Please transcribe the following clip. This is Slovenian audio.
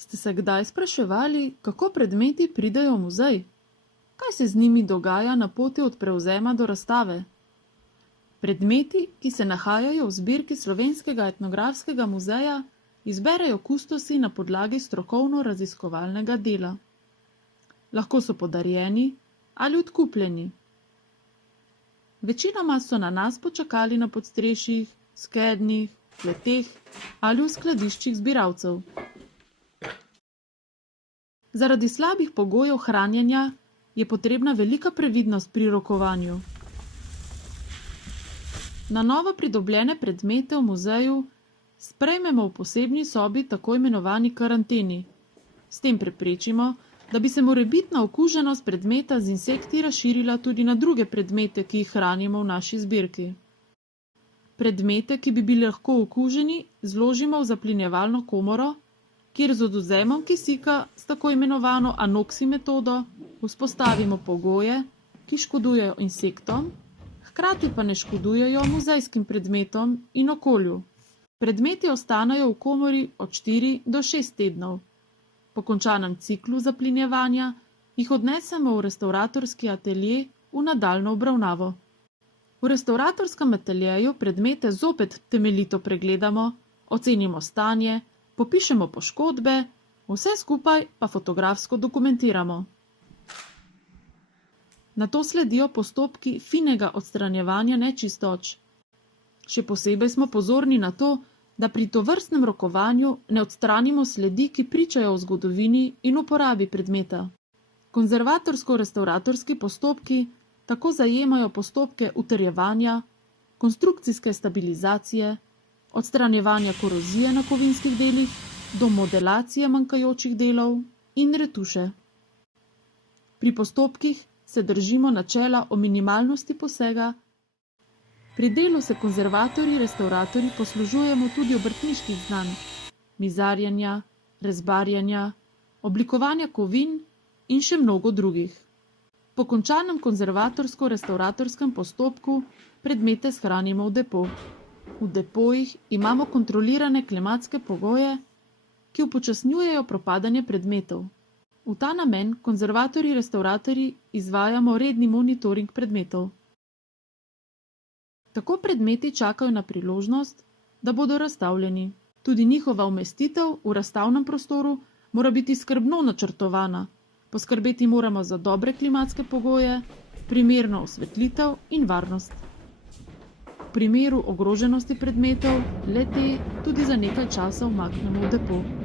Ste se kdaj spraševali, kako predmeti pridejo v muzej? Kaj se z njimi dogaja na poti od prevzema do razstave? Predmeti, ki se nahajajo v zbirki Slovenskega etnografskega muzeja, izberejo kustosi na podlagi strokovno-raziskovalnega dela. Lahko so podarjeni ali odkupljeni. Večinoma so na nas počakali na podstrešjih, skednjih, kleteh ali v skladiščih zbiralcev. Zaradi slabih pogojev hranjenja je potrebna velika previdnost pri rokovanju. Na novo pridobljene predmete v muzeju sprejmemo v posebni sobi tako imenovani karanteni. S tem preprečimo, da bi se morebitna okuženost predmeta z insekti razširila tudi na druge predmete, ki jih hranimo v naši zbirki. Predmete, ki bi bili lahko okuženi, zložimo v zaplinjevalno komoro, kjer z odvzemom kisika s tako imenovano anoksi metodo vzpostavimo pogoje, ki škodujejo insektom, hkrati pa ne škodujejo muzejskim predmetom in okolju. Predmeti ostanejo v komori od 4 do 6 tednov. Po končanem ciklu zaplinjevanja jih odnesemo v restavratorski atelje v nadaljnjo obravnavo. V restavratorskem ateljeju predmete zopet temeljito pregledamo, ocenimo stanje, popišemo poškodbe, vse skupaj pa fotografsko dokumentiramo. Nato sledijo postopki finega odstranjevanja nečistoč. Še posebej smo pozorni na to, da pri tovrstnem rokovanju ne odstranimo sledi, ki pričajo o zgodovini in uporabi predmeta. Konzervatorsko-restavratorski postopki tako zajemajo postopke utrjevanja, konstrukcijske stabilizacije, odstranjevanja korozije na kovinskih delih, do modelacije manjkajočih delov in retuše. Pri postopkih se držimo načela o minimalnosti posega. Pri delu se konzervatorji-restavratorji poslužujemo tudi obrtniških znanj, mizarjenja, rezbarjenja, oblikovanja kovin in še mnogo drugih. Po končanem konzervatorsko-restavratorskem postopku predmete shranimo v depo. V depojih imamo kontrolirane klimatske pogoje, ki upočasnjujejo propadanje predmetov. V ta namen konzervatorji-restavratorji izvajamo redni monitoring predmetov. Tako predmeti čakajo na priložnost, da bodo razstavljeni. Tudi njihova umestitev v razstavnem prostoru mora biti skrbno načrtovana. Poskrbeti moramo za dobre klimatske pogoje, primerno osvetlitev in varnost. V primeru ogroženosti predmetov le-te tudi za nekaj časa umaknemo v depo.